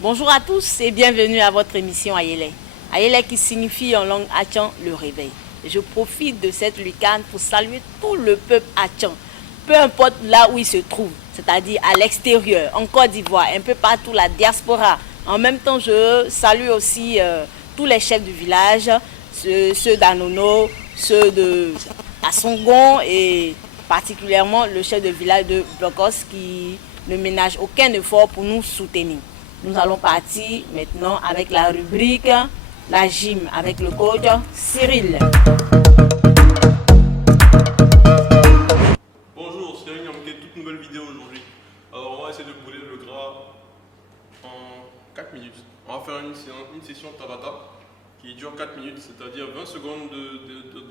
Bonjour à tous et bienvenue à votre émission Ayele. Ayele qui signifie en langue Achan le réveil. Je profite de cette lucane pour saluer tout le peuple Achan, peu importe là où il se trouve, c'est-à-dire à l'extérieur, en Côte d'Ivoire, un peu partout la diaspora. En même temps, je salue aussi tous les chefs du village, ceux d'Anono, ceux de Assongon et particulièrement le chef de village de Blocos qui ne ménage aucun effort pour nous soutenir. Nous allons partir maintenant avec la rubrique La Gym avec le coach Cyril. Bonjour, c'est Cyril Nyamke, toute nouvelle vidéo aujourd'hui. Alors on va essayer de brûler le gras en 4 minutes. On va faire une session Tabata qui dure 4 minutes, c'est-à-dire 20 secondes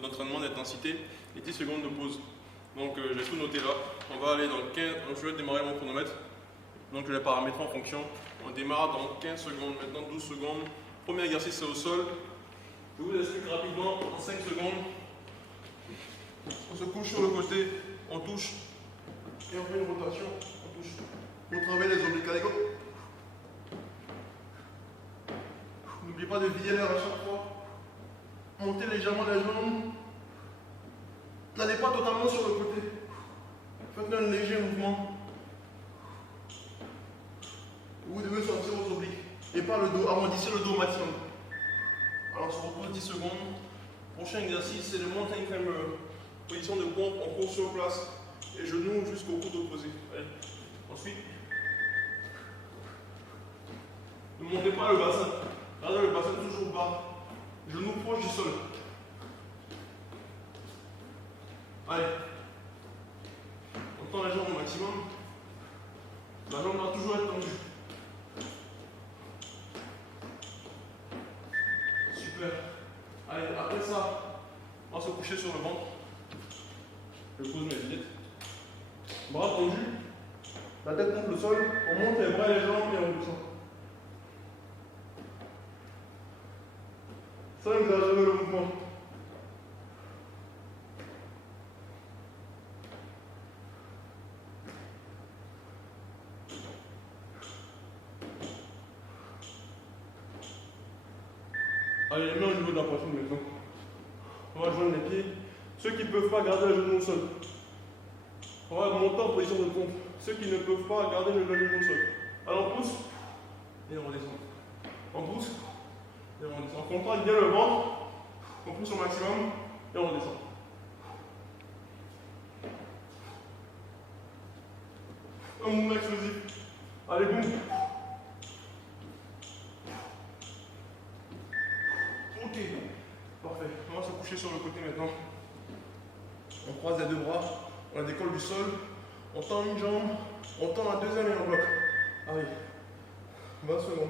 d'entraînement d'intensité et 10 secondes de pause. Donc j'ai tout noté là. On va aller dans 15, je vais démarrer mon chronomètre. Donc je vais paramétrer en fonction. On démarre dans 15 secondes, maintenant 12 secondes. Premier exercice c'est au sol. Je vous explique rapidement en 5 secondes. On se couche sur le côté, on touche et on fait une rotation, on touche. On travaille les obliques, allez go. N'oubliez pas de vider l'air à chaque fois. Montez légèrement les jambes. N'allez pas totalement sur le côté. Faites un léger mouvement. Vous devez sortir vos obliques et pas le dos, arrondissez le dos au maximum. Alors on se repose 10 secondes. Prochain exercice, c'est le mountain climber. Position de pompe, on court sur place et genoux jusqu'au coude opposé. Allez. Ensuite, ne montez pas le bassin. Gardez le bassin toujours bas. Genoux proches du sol. Allez. On tend la jambe au maximum. La jambe doit toujours être tendue. Super. Allez, après ça, on va se coucher sur le ventre. Je pose mes lunettes. Bras tendus. La tête contre le sol. On monte les bras et les jambes et on descend. Sans exagérer le mouvement. Allez, les mains au niveau de la poitrine maintenant. On va joindre les pieds. Ceux qui ne peuvent pas garder le genou au sol. On va monter en position de pompe. Ceux qui ne peuvent pas garder le genou au sol. Alors on pousse et on redescend. On pousse et on redescend. On contracte bien le ventre. On pousse au maximum et on redescend. Un mouvement explosif. Allez, boum. Ok, parfait. On va se coucher sur le côté maintenant. On croise les deux bras, on la décolle du sol, on tend une jambe, on tend la deuxième et on bloque. Allez, 20 secondes.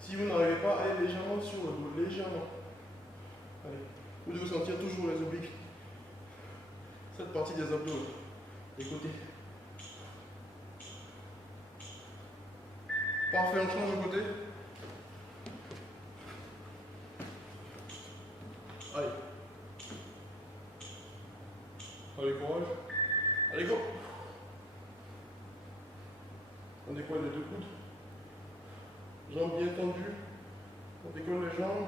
Si vous n'arrivez pas, allez légèrement sur le dos, légèrement. Allez, vous devez sentir toujours les obliques. Cette partie des abdos, des côtés. Parfait, on change de côté. Allez. Allez, courage. Allez, go. On décolle les deux coudes. Jambes bien tendues. On décolle les jambes.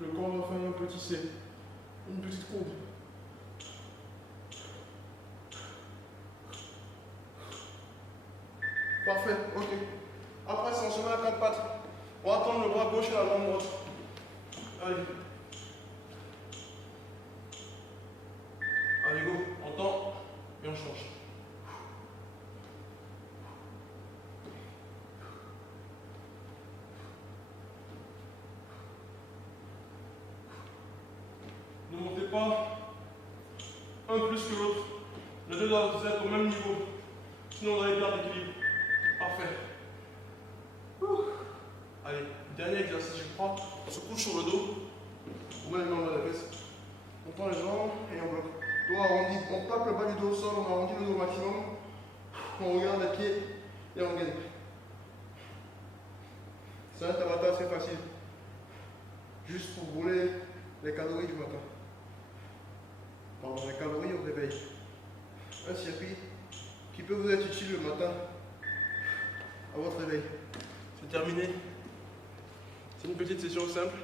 Le corps va faire un petit C. Une petite courbe. Parfait, ok. Après, si on se met à quatre pattes, on va tendre le bras gauche et la jambe droite. Allez. Allez, go. On tend et on change. Ne montez pas un plus que l'autre. Les deux doivent être au même niveau. Sinon, vous allez perdre l'équilibre. Parfait. Allez, dernier exercice, je crois. On se couche sur le dos. On met les mains dans la fesse. On tend les jambes et on bloque. Toi, on tape le bas du dos au sol, on arrondit le dos au maximum. On regarde les pieds et on gagne. C'est un tabata assez facile. Juste pour brûler les calories du matin. Pardon, les calories au réveil. Un circuit qui peut vous être utile le matin à votre réveil. C'est terminé. C'est une petite session simple.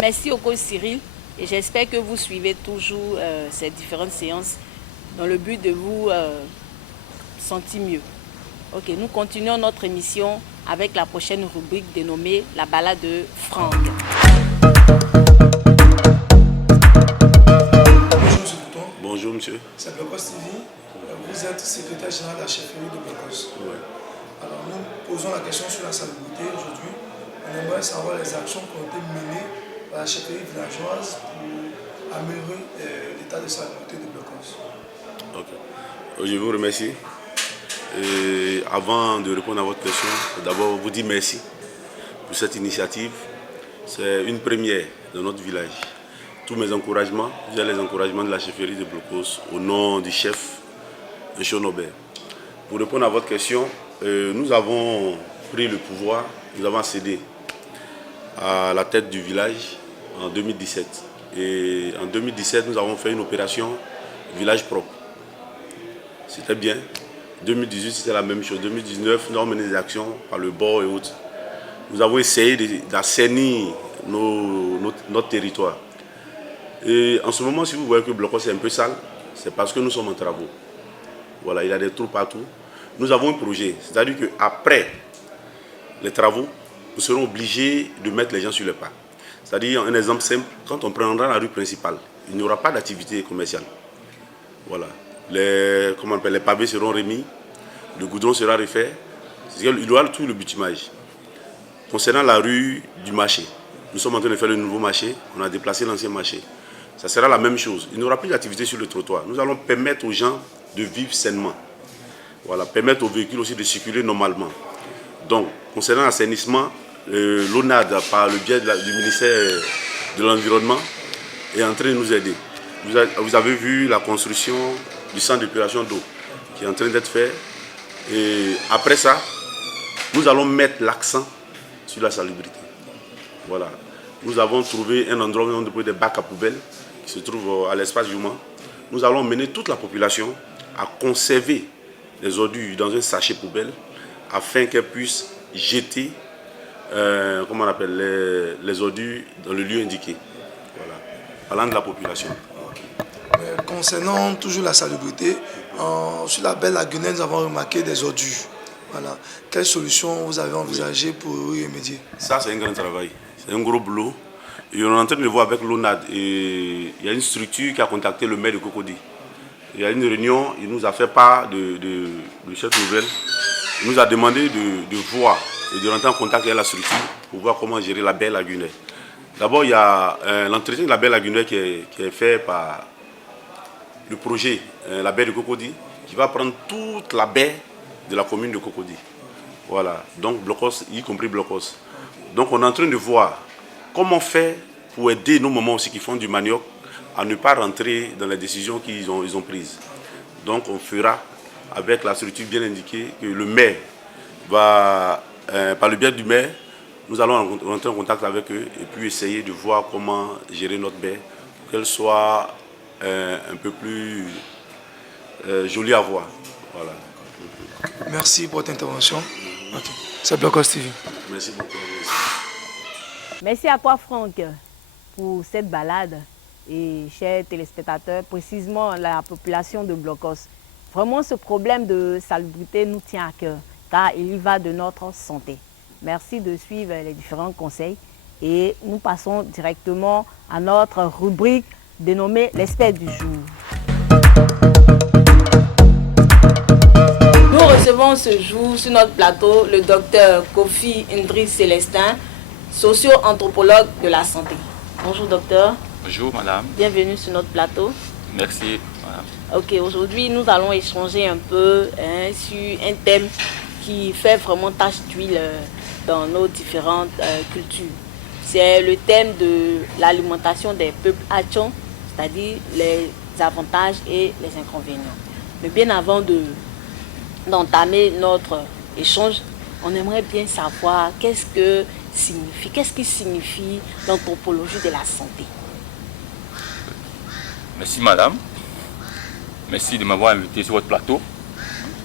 Merci au coach Cyril et j'espère que vous suivez toujours ces différentes séances dans le but de vous sentir mieux. Ok, nous continuons notre émission avec la prochaine rubrique dénommée La balade de Franck. Bonjour monsieur Bouton. Bonjour monsieur. C'est Blocos TV. Vous êtes secrétaire général de la chefferie de Blocos. Ouais. Alors nous posons la question sur la salubrité aujourd'hui. On aimerait savoir les actions qui ont été menées par la chefferie villageoise pour améliorer l'état de salubrité de Blocos. Ok. Je vous remercie. Et avant de répondre à votre question, d'abord vous dire merci pour cette initiative. C'est une première dans notre village. Tous mes encouragements, vous avez les encouragements de la chefferie de Blocos au nom du chef M. Nobel. Pour répondre à votre question, nous avons pris le pouvoir, nous avons cédé à la tête du village en 2017. Et en 2017, nous avons fait une opération village propre. C'était bien. 2018, c'était la même chose. 2019, nous avons mené des actions par le bord et autres. Nous avons essayé d'assainir notre territoire. Et en ce moment, si vous voyez que Blocos est un peu sale, c'est parce que nous sommes en travaux. Voilà, il y a des trous partout. Nous avons un projet, c'est-à-dire qu'après les travaux, nous serons obligés de mettre les gens sur les pas. C'est-à-dire, un exemple simple, quand on prendra la rue principale, il n'y aura pas d'activité commerciale. Voilà. Les pavés seront remis, le goudron sera refait, il y aura tout le bitumage. Concernant la rue du marché, nous sommes en train de faire le nouveau marché, on a déplacé l'ancien marché. Ça sera la même chose, il n'y aura plus d'activité sur le trottoir. Nous allons permettre aux gens de vivre sainement. Voilà, permettre aux véhicules aussi de circuler normalement. Donc, concernant l'assainissement, l'ONAD, par le biais du ministère de l'Environnement, est en train de nous aider. Vous avez vu la construction du centre d'épuration d'eau qui est en train d'être fait. Et après ça, nous allons mettre l'accent sur la salubrité. Voilà. Nous avons trouvé un endroit où on dépose des bacs à poubelles qui se trouve à l'espace Juma. Nous allons mener toute la population à conserver les ordures dans un sachet poubelle afin qu'elles puissent jeter les ordures dans le lieu indiqué. Voilà. Parlant de la population. Concernant toujours la salubrité, sur la belle lagunaire, nous avons remarqué des ordures. Voilà. Quelles solutions vous avez envisagées pour y remédier? Ça, c'est un grand travail. C'est un gros boulot. Et on est en train de le voir avec l'ONAD. Et il y a une structure qui a contacté le maire de Cocody. Il y a une réunion, il nous a fait part de cette nouvelle. Il nous a demandé de voir et de rentrer en contact avec la structure pour voir comment gérer la baie lagunaire. D'abord, il y a l'entretien de la baie lagunaire qui est fait par le projet la baie de Cocody, qui va prendre toute la baie de la commune de Cocody. Voilà, donc Blocos, y compris Blocos. Donc on est en train de voir comment faire pour aider nos mamans aussi qui font du manioc à ne pas rentrer dans les décisions qu'ils ont prises. Donc on fera avec la structure bien indiquée que le maire va, par le biais du maire, nous allons rentrer en contact avec eux et puis essayer de voir comment gérer notre baie pour qu'elle soit un peu plus jolie à voir. Voilà. Merci pour votre intervention. Okay. C'est Blocos TV. Merci beaucoup. Merci à toi Franck pour cette balade et chers téléspectateurs, précisément la population de Blocos. Vraiment ce problème de salubrité nous tient à cœur car il y va de notre santé. Merci de suivre les différents conseils et nous passons directement à notre rubrique dénommée l'expert du jour. Nous recevons ce jour sur notre plateau le docteur Kofi Ndri Célestin, socio-anthropologue de la santé. Bonjour docteur. Bonjour madame. Bienvenue sur notre plateau. Merci madame. Ok, aujourd'hui nous allons échanger un peu sur un thème qui fait vraiment tache d'huile dans nos différentes cultures. C'est le thème de l'alimentation des peuples Atchon, c'est-à-dire les avantages et les inconvénients. Mais bien avant d'entamer notre échange, on aimerait bien savoir qu'est-ce qui signifie l'anthropologie de la santé. Merci madame. Merci de m'avoir invité sur votre plateau.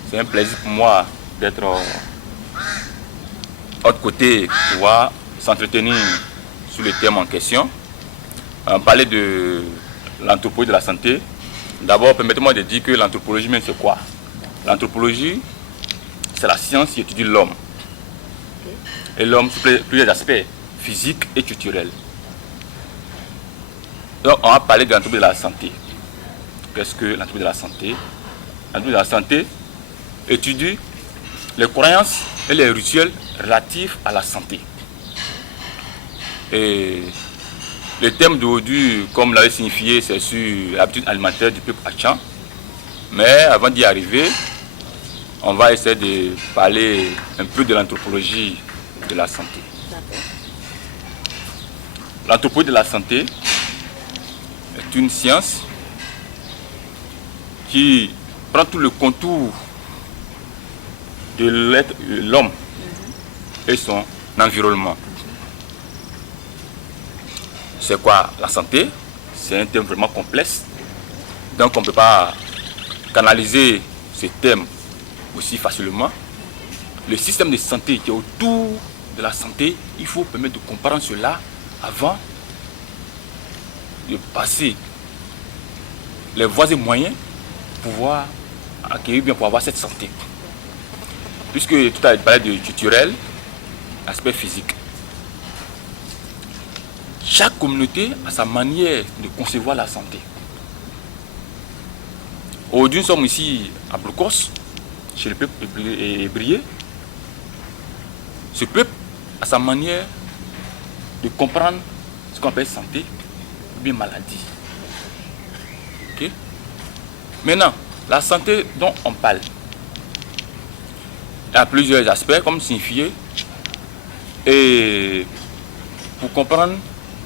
C'est un plaisir pour moi d'être de votre côté pour pouvoir s'entretenir sur le thème en question. Parler de l'anthropologie de la santé. D'abord, permettez-moi de dire que l'anthropologie même c'est quoi? L'anthropologie, c'est la science qui étudie l'homme. Et l'homme sous plusieurs aspects, physiques et culturels. Donc, on va parler de l'anthropologie de la santé. Qu'est-ce que l'anthropologie de la santé? L'anthropologie de la santé étudie les croyances et les rituels relatifs à la santé. Et le thème d'aujourd'hui, comme l'avait signifié, c'est sur l'habitude alimentaire du peuple Achan. Mais avant d'y arriver, on va essayer de parler un peu de l'anthropologie de la santé. L'anthropologie de la santé est une science qui prend tout le contour de l'homme et son environnement. C'est quoi la santé? C'est un thème vraiment complexe. Donc on ne peut pas canaliser ce thème aussi facilement. Le système de santé qui est autour de la santé, il faut permettre de comprendre cela avant de passer les voies et moyens pour pouvoir acquérir bien, pour avoir cette santé. Puisque tout à l'heure parlé de culturel, aspect physique. Chaque communauté a sa manière de concevoir la santé. Aujourd'hui, nous sommes ici à Blocos, chez le peuple hébrié. Ce peuple a sa manière de comprendre ce qu'on appelle santé ou bien maladie. Okay? Maintenant, la santé dont on parle, il y a plusieurs aspects comme signifié. Et pour comprendre,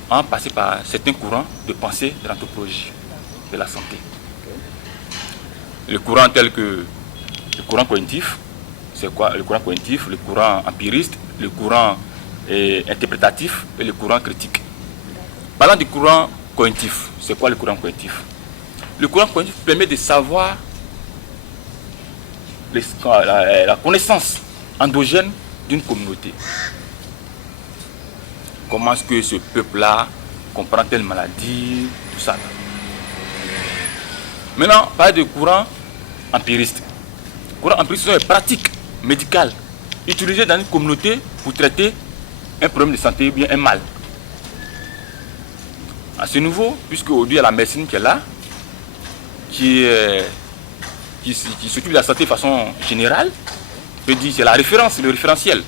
on va passer par certains courants de pensée de l'anthropologie de la santé. Le courant tel que le courant cognitif, c'est quoi le courant cognitif? Le courant empiriste, le courant interprétatif et le courant critique. Parlant du courant cognitif, c'est quoi le courant cognitif? Le courant cognitif permet de savoir la connaissance endogène d'une communauté. Comment est-ce que ce peuple-là comprend telle maladie, tout ça. Maintenant, parler de courant empiriste. Le courant empiriste, c'est une pratique médicale utilisée dans une communauté pour traiter un problème de santé ou bien un mal. À ce niveau, puisque aujourd'hui il y a la médecine qui est là, qui s'occupe de la santé de façon générale, je dis c'est la référence, le référentiel.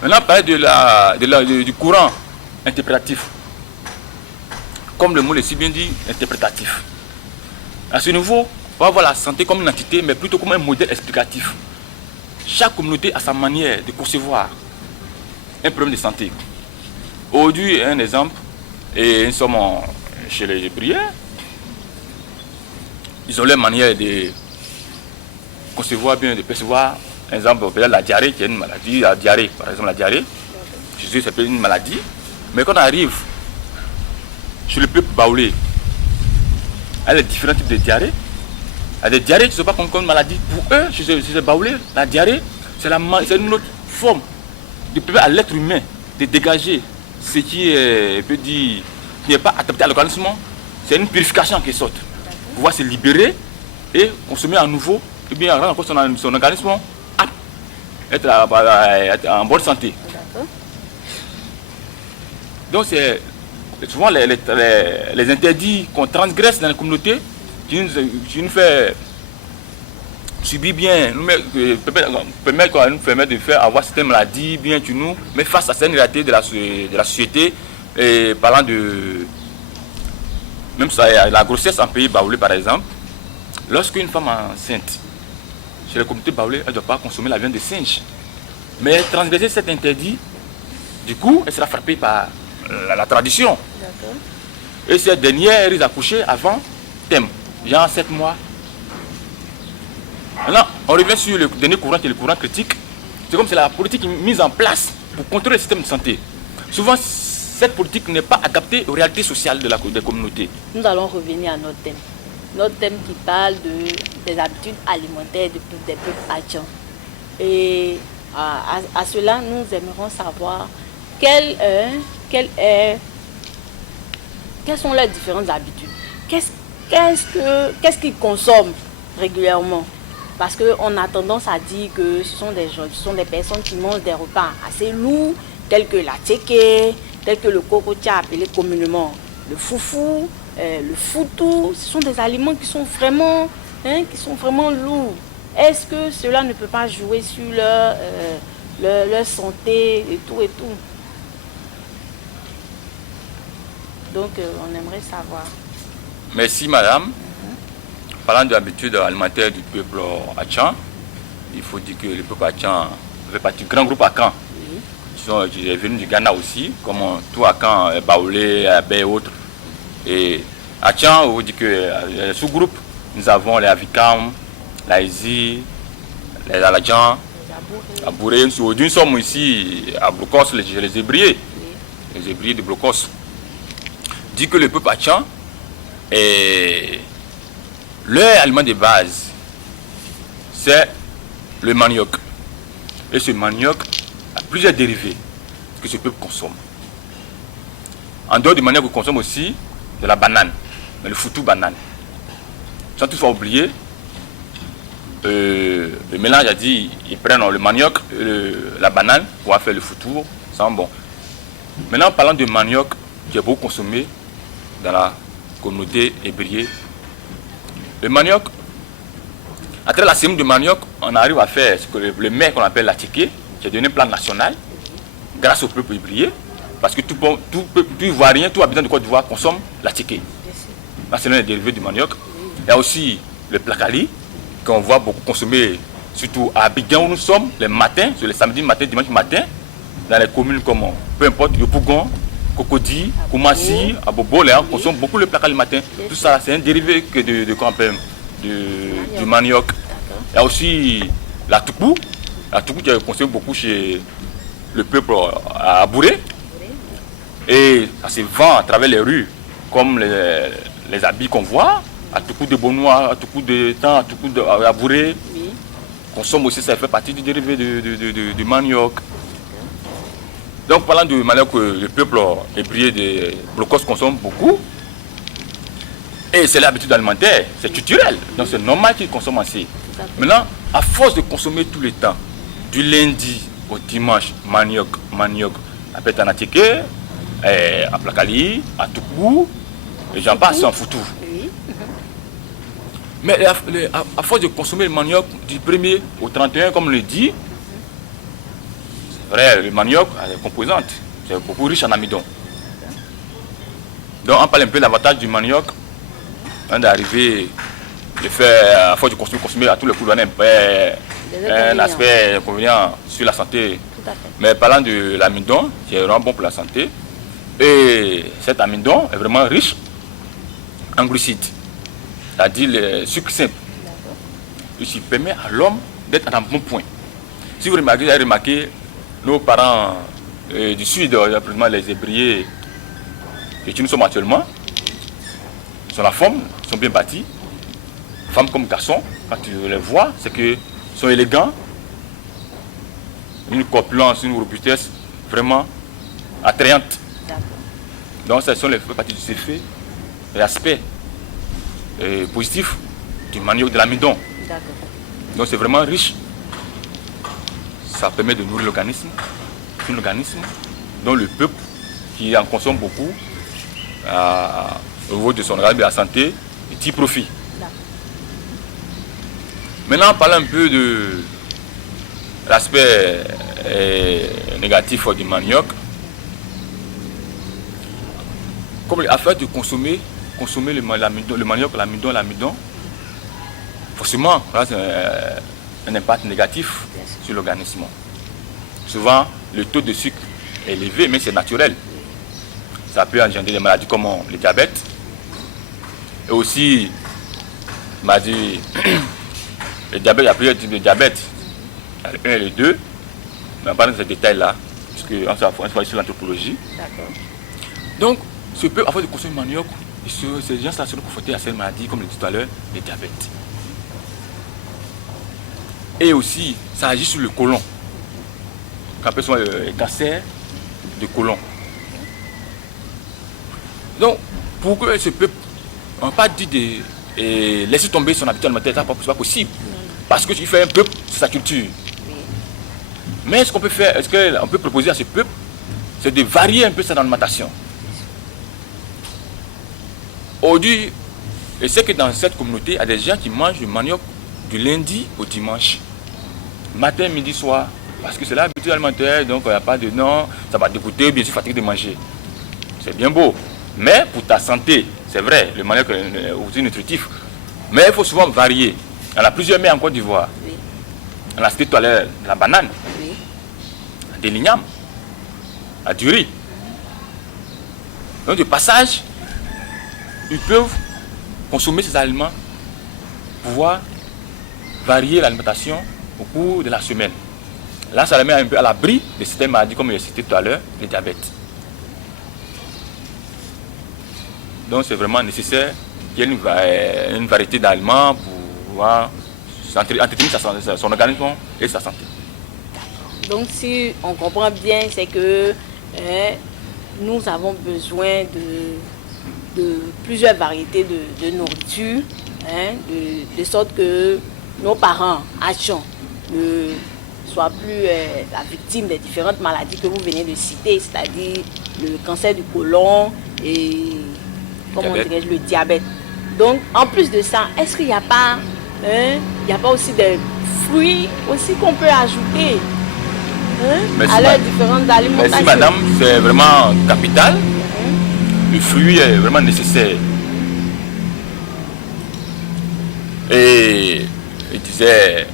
Maintenant, parler du courant interprétatif. Comme le mot le si bien dit, interprétatif. À ce niveau, on va voir la santé comme une entité, mais plutôt comme un modèle explicatif. Chaque communauté a sa manière de concevoir un problème de santé. Aujourd'hui, un exemple, et nous sommes chez les Hébrieux. Ils ont leur manière de concevoir bien, de percevoir. Par exemple, la diarrhée, qui est une maladie, la diarrhée, par exemple, la diarrhée, Jésus s'appelle une maladie. Mais quand on arrive chez le peuple baoulé, il y a les différents types de diarrhée. Il y a des diarrhées qui ne sont pas comme une maladie. Pour eux, chez les baoulés, la diarrhée, c'est une autre forme de permettre à l'être humain de dégager ce qui n'est pas adapté à l'organisme. C'est une purification en quelque sorte. Pour pouvoir se libérer et consommer à nouveau, et bien rendre encore son organisme apte, être en bonne santé. Donc c'est souvent les interdits qu'on transgresse dans la communauté qui nous fait subir bien, nous permet de faire avoir certaines maladies bien chez nous, mais face à certaines réalités de la société, et parlant de même ça, la grossesse en pays baoulé par exemple, lorsqu'une femme enceinte, chez les communautés baoulées, elle ne doit pas consommer la viande de singe. Mais transgresser cet interdit, du coup, elle sera frappée par la tradition. Et cette dernière risque d'accoucher avant terme, genre 7 mois. Maintenant, on revient sur le dernier courant qui est le courant critique. C'est comme c'est la politique mise en place pour contrôler le système de santé. Souvent, cette politique n'est pas adaptée aux réalités sociales des communautés. Nous allons revenir à notre thème. Notre thème qui parle des habitudes alimentaires des peuples Atchan. Et à cela, nous aimerons savoir quelles sont leurs différentes habitudes. Qu'est-ce qu'ils consomment régulièrement? Parce qu'on a tendance à dire que ce sont des personnes qui mangent des repas assez lourds, tels que la tchéké, tels que le cocotia appelé communément le foufou, le foutou. Ce sont des aliments qui sont vraiment lourds. Est-ce que cela ne peut pas jouer sur leur santé et tout et tout? Donc on aimerait savoir. Merci madame. Parlant de l'habitude alimentaire du peuple Atchan, il faut dire que le peuple Atchan fait partie du grand groupe Akan. Oui. Ils sont venus du Ghana aussi, comme tout Akan, Baoulé, Abé et autres. Et Atchan, on dit que les sous-groupes, nous avons les Avikam, les Izi, les Aladjan, les Abouré. Aujourd'hui, nous sommes ici à Blocos, les Ébriers. Oui. Les Ébriers de Blocos. Dit que le peuple Atchan est. Leur aliment de base, c'est le manioc. Et ce manioc a plusieurs dérivés que ce peuple consomme. En dehors du manioc, on consomme aussi de la banane, mais le foutou banane. Sans toutefois oublier, le mélange a dit, ils prennent le manioc, la banane pour faire le foutou, c'est bon. Maintenant, parlant de manioc, qui est beaucoup consommé dans la communauté ébriée. Le manioc, à travers la sémence de manioc, on arrive à faire ce que le mets qu'on appelle la tiké, qui est devenu un plan national, grâce au peuple ébrié, parce que tout Ivoirien, tout habitant de Côte d'Ivoire consomme la tiké. C'est l'un des dérivés du manioc. Il y a aussi le placali, qu'on voit beaucoup consommer, surtout à Abidjan où nous sommes, les matins, sur les samedis matin, dimanche matin, dans les communes comme, peu importe, Yopougon, Cocody, Koumassi, Abobo, on consomme beaucoup le placali le matin. Tout ça, c'est un dérivé que du manioc. Il y a aussi la toukou qui est consommée beaucoup chez le peuple à Abouré. Et ça se vend à travers les rues, comme les habits qu'on voit, à toukou de Bonois, à toukou de Temps, à toukou de Abouré. Consomme aussi, ça fait partie du dérivé du manioc. Donc, parlant du manioc que le peuple ébrié de Blocos consomme beaucoup, et c'est l'habitude alimentaire, c'est culturel, donc c'est normal qu'ils consomment assez. Maintenant, à force de consommer tout le temps, du lundi au dimanche, manioc, à Pétanatiké, à Placali, à Toukou, et j'en passe en foutou. Mais à force de consommer le manioc du 1er au 31, comme on le dit, c'est vrai, le manioc a des composantes, c'est beaucoup riche en amidon. Donc on parle un peu de l'avantage du manioc, d'arriver, de faire, à force de consommer à tous les coups un aspect inconvénient sur la santé. Mais parlant de l'amidon, qui est vraiment bon pour la santé, et cet amidon est vraiment riche en glucides, c'est-à-dire le sucre simple, qui permet à l'homme d'être à un bon point. Si vous avez remarqué, nos parents du sud, les ébriers, et qui nous sommes actuellement, sont la forme, sont bien bâtis, femmes comme garçons, quand tu les vois, c'est qu'ils sont élégants, une corpulence, une robustesse vraiment attrayante. Donc, ce sont les parties du effet, l'aspect positif du manioc de l'amidon. Donc, c'est vraiment riche. Ça permet de nourrir l'organisme, un organisme dont le peuple qui en consomme beaucoup au niveau de son organisme de la santé, il tire profit. Maintenant, parlons un peu de l'aspect négatif du manioc. Comme afin de consommer le manioc, l'amidon, forcément, c'est un impact négatif sur l'organisme. Souvent, le taux de sucre est élevé, mais c'est naturel. ça peut engendrer des maladies comme le diabète. Et aussi, il m'a dit, le diabète, il y a plusieurs types de diabète. Le 1 et le 2. Mais on parle de ces détails-là, parce qu'on soit sur l'anthropologie. Donc, ce peuple, avant de consommer le manioc, ces gens-là seront confrontés à ces maladies, comme je l'ai dit tout à l'heure, le diabète. Et aussi, ça agit sur le côlon. Qu'on appelle souvent le cancer de côlon. Donc, pour que ce peuple, on n'a pas dit de laisser tomber son habitude alimentaire, c'est pas possible. Parce que ce qu'il fait un peuple, c'est sa culture. Mais ce qu'on peut faire, ce qu'on peut proposer à ce peuple, c'est de varier un peu son alimentation. Aujourd'hui, je sais que dans cette communauté, il y a des gens qui mangent le manioc du lundi au dimanche. Matin, midi, soir. Parce que c'est l'habitude alimentaire, donc il n'y a pas de non, ça va dégoûter, bien sûr, fatigué de manger. C'est bien beau. Mais pour ta santé, c'est vrai, le manioc est aussi nutritif. Mais il faut souvent varier. On a plusieurs mets en Côte d'Ivoire. Oui. On a cité tout à l'heure la banane, oui. Des lignames, du riz. Donc de passage, ils peuvent consommer ces aliments pour pouvoir varier l'alimentation au cours de la semaine. Là, ça les met un peu à l'abri de certaines maladies, comme je l'ai cité tout à l'heure, le diabète. Donc c'est vraiment nécessaire qu'il y ait une variété d'aliments pour pouvoir entretenir son organisme et sa santé. Donc si on comprend bien, c'est que nous avons besoin de plusieurs variétés de nourriture, de sorte que nos parents, Achon, ne soient plus la victime des différentes maladies que vous venez de citer, c'est-à-dire le cancer du côlon et le diabète. Donc, en plus de ça, est-ce qu'il n'y a pas, aussi des fruits aussi qu'on peut ajouter à leurs différentes alimentations? Merci madame, c'est vraiment capital. Le fruit est vraiment nécessaire. Et je disais,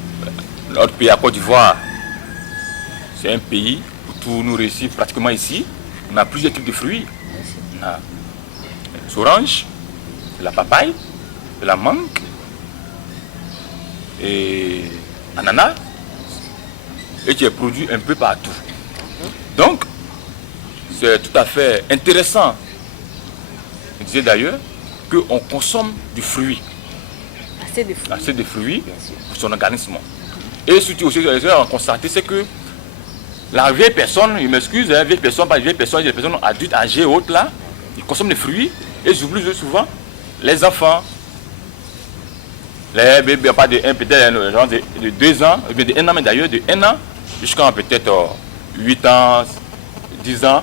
notre pays à Côte d'Ivoire, c'est un pays où tout nous réussit pratiquement ici. On a plusieurs types de fruits. On a l'orange, la papaye, la mangue et ananas, et qui est produit un peu partout. Donc, c'est tout à fait intéressant, je disais d'ailleurs, qu'on consomme du fruit. Assez de fruits pour son organisme. Et surtout aussi, ce qu'on a constaté, c'est que la vieille personne, je m'excuse, vieille personne, pas vieille personne, les personnes adultes, âgées, autres là, ils consomment des fruits et j'oublie souvent les enfants, les bébés, pas de 1, peut-être genre de 2 ans, ou bien de 1 an, mais d'ailleurs de 1 an jusqu'à peut-être 8 ans, 10 ans,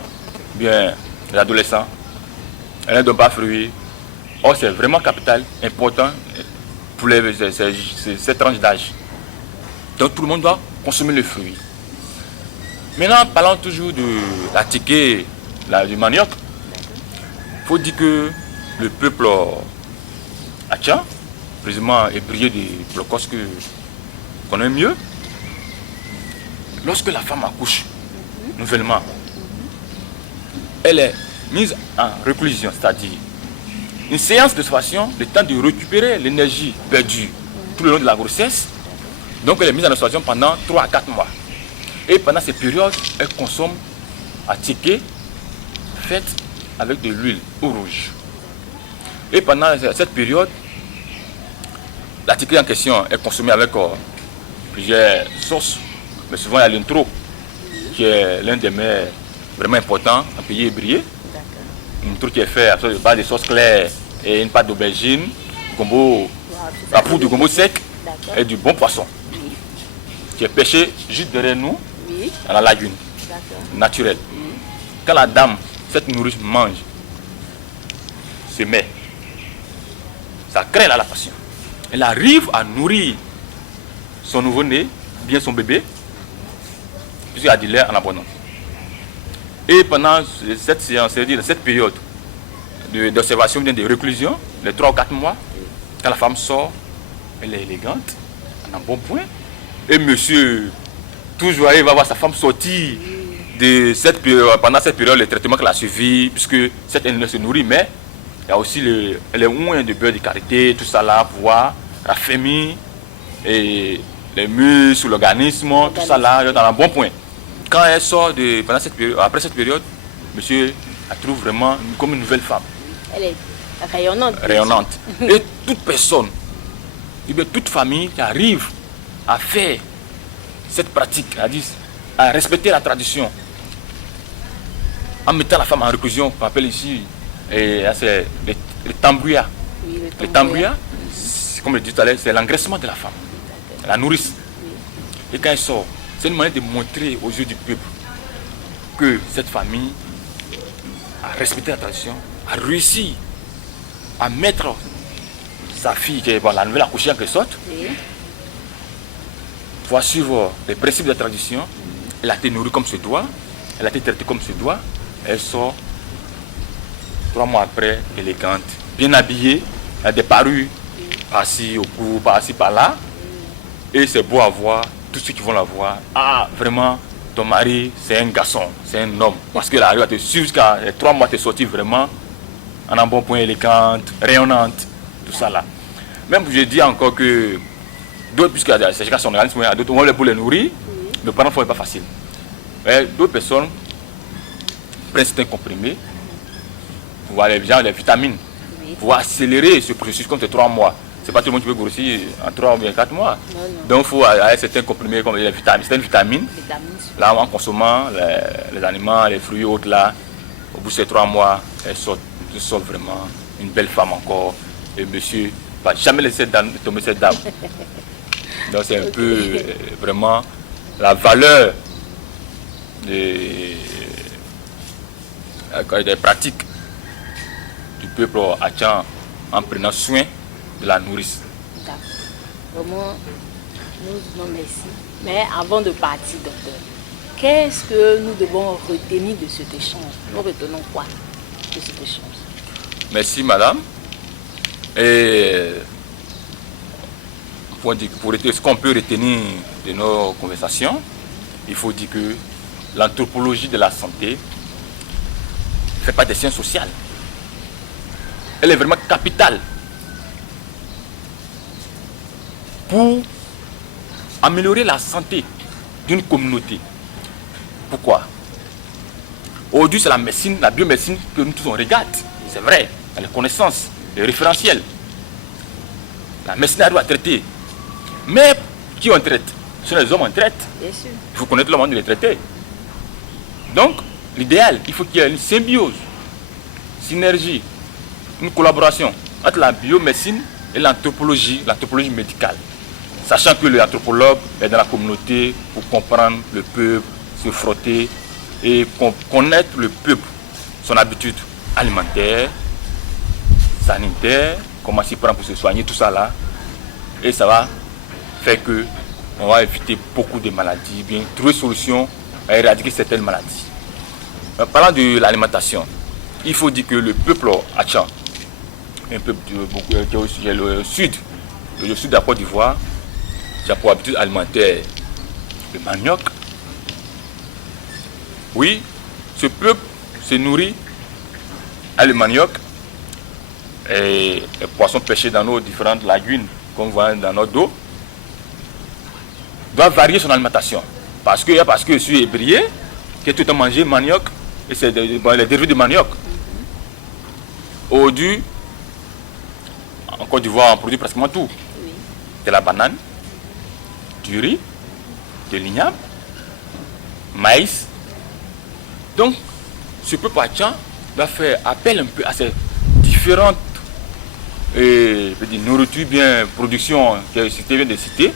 bien l'adolescent, elle ne donne pas fruits. Or, c'est vraiment capital, important pour cette tranche d'âge. Donc tout le monde doit consommer le fruit. Maintenant, parlons toujours de la ticket, du manioc. Il faut dire que le peuple Achan, précisément ébrié des blocos que connaît mieux, lorsque la femme accouche nouvellement, elle est mise en réclusion, c'est-à-dire une séance d'observation, le temps de récupérer l'énergie perdue tout le long de la grossesse. Donc elle est mise en observation pendant 3 à 4 mois. Et pendant cette période, elle consomme à ticket faite avec de l'huile rouge. Et pendant cette période, la ticket en question est consommée avec plusieurs sauces. Mais souvent il y a l'intro, qui est l'un des mets vraiment importants en pays ébrié. Une truc qui est fait par des sauces claires et une pâte d'aubergine, la poudre de gombo sec et du bon poisson. Oui. Qui est pêché juste derrière nous, oui. À la lagune, naturelle. Oui. Quand la dame, cette nourriture mange ce mets, ça crée la passion. Elle arrive à nourrir son nouveau-né, bien son bébé, puisqu'il y a du lait en abondance. Et pendant cette séance, c'est-à-dire cette période d'observation, de réclusion, les 3 ou 4 mois, quand la femme sort, elle est élégante, en bon point. Et monsieur, toujours il va voir sa femme sortir pendant cette période, le traitement qu'elle a suivi, puisque cette elle se nourrit, mais il y a aussi les moyens de beurre de karité, tout ça là, pour pouvoir raffermir et les muscles, l'organisme, tout ça là, dans un bon point. Quand elle sort après cette période, monsieur la trouve vraiment comme une nouvelle femme. Elle est rayonnante. Rayonnante. Et toute personne, et bien toute famille qui arrive à faire cette pratique, à respecter la tradition, en mettant la femme en réclusion, on appelle ici c'est les tambouillas. Oui, Les tambouillas, comme je le disais tout à l'heure, c'est l'engraissement de la femme, la nourrice. Et quand elle sort, c'est une manière de montrer aux yeux du peuple que cette famille a respecté la tradition, a réussi à mettre sa fille, qui est la nouvelle accouchée en quelque sorte, pour suivre les principes de la tradition. Elle a été nourrie comme se doit, elle a été traitée comme se doit. Elle sort 3 mois après, élégante, bien habillée, elle a des parures par-ci au cou, par-ci par-là. Et c'est beau à voir, tous ceux qui vont la voir. Ah, vraiment, ton mari, c'est un garçon, c'est un homme. Parce qu'elle arrive à te suivre jusqu'à 3 mois, tu es sortie vraiment en un bon point, élégante, rayonnante, tout ça là. Même je dis encore que d'autres, puisque c'est chacun son organisme, il y a d'autres, on les pour les nourrir, mais pendant ce n'est pas facile. D'autres personnes prennent certains comprimés pour voir les vitamines, pour accélérer ce processus comme c'est 3 mois. C'est pas tout le monde qui peut grossir en 3 ou bien 4 mois. Non. Donc il faut avoir certains comprimés comme les vitamines, certaines vitamines. Là, en consommant les aliments, les fruits autres là, au bout de ces 3 mois, elles sortent vraiment une belle femme encore. Et monsieur ne va jamais laisser tomber cette dame. Donc c'est un peu vraiment la valeur des pratiques du peuple Atchan en prenant soin de la nourrice. D'accord. Vraiment, nous disons merci. Mais avant de partir, docteur, qu'est-ce que nous devons retenir de cet échange? Nous retenons quoi de cet échange? Merci madame. Et pour ce qu'on peut retenir de nos conversations, il faut dire que l'anthropologie de la santé ne fait pas des sciences sociales. Elle est vraiment capitale pour améliorer la santé d'une communauté. Pourquoi? Aujourd'hui, c'est la médecine, la biomédecine que nous tous on regarde. C'est vrai, les connaissances, les référentiels. La médecine arrive à traiter. Mais qui on traite? Ce sont les hommes on traite. Bien sûr. Il faut connaître l'homme avant de les traiter. Donc, l'idéal, il faut qu'il y ait une symbiose, synergie, une collaboration entre la biomédecine et l'anthropologie médicale. Sachant que l'anthropologue est dans la communauté pour comprendre le peuple, se frotter et connaître le peuple, son habitude alimentaire, sanitaire, comment s'y prendre pour se soigner, tout ça là. Et ça va faire que on va éviter beaucoup de maladies, bien trouver solution à éradiquer certaines maladies. Parlant de l'alimentation, il faut dire que le peuple Atchan, un peuple qui est au sud de la Côte d'Ivoire, qui a pour habitude alimentaire le manioc. Oui, ce peuple se nourrit à le manioc et les poissons pêchés dans nos différentes lagunes, comme vous voyez dans notre eau, doit varier son alimentation. Parce que je suis ébrié, qui est tout le temps mangé manioc, et c'est les dérivés de manioc. Aujourd'hui, en Côte d'Ivoire, on produit pratiquement tout. Oui. De la banane, du riz, de l'igname, maïs. Donc, ce peuple Atchan doit faire appel un peu à ces différentes nourritures, bien production que je viens de citer,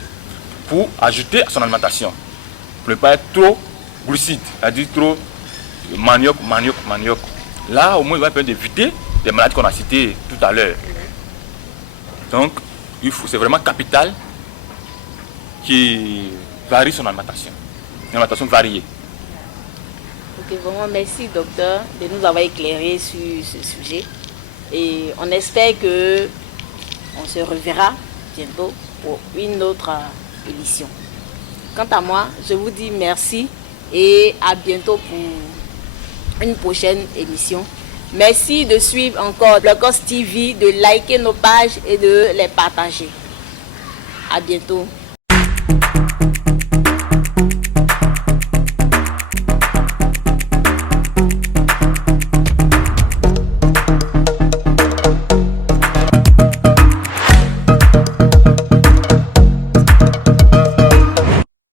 pour ajouter à son alimentation. Pour ne pas être trop glucide, c'est-à-dire trop manioc. Là, au moins, il va permettre d'éviter les maladies qu'on a citées tout à l'heure. Donc, c'est vraiment capital qui varie son alimentation. Une alimentation variée. Ok, vraiment merci docteur de nous avoir éclairé sur ce sujet. Et on espère que on se reverra bientôt pour une autre émission. Quant à moi, je vous dis merci et à bientôt pour une prochaine émission. Merci de suivre encore Blogos TV, de liker nos pages et de les partager. À bientôt.